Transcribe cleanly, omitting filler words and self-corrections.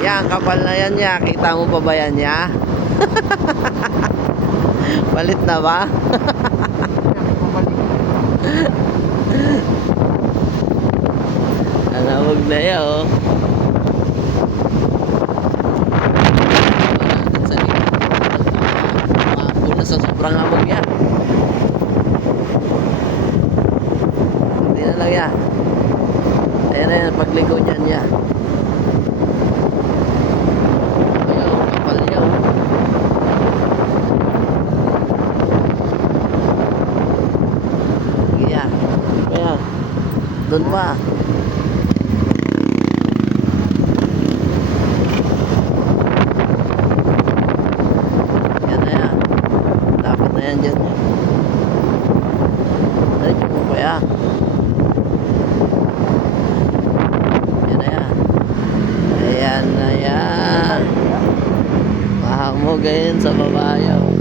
Yan, kapal na yan niya. Kita mo pa ba yan niya? Palit na ba? Alamog na yan, oh. Maapol na sa sobrang amog yan. Hindi na lang yan. Ayan na yan, pagligo niyan yan. Ayaw, kapal niya, oh. Yan. Ayan. Doon pa. Yan na yan. Lapit na yan dyan. Ay, mo pa yan. Yan na yan. Ayan na yan. Mahamog ngayon sa babayo.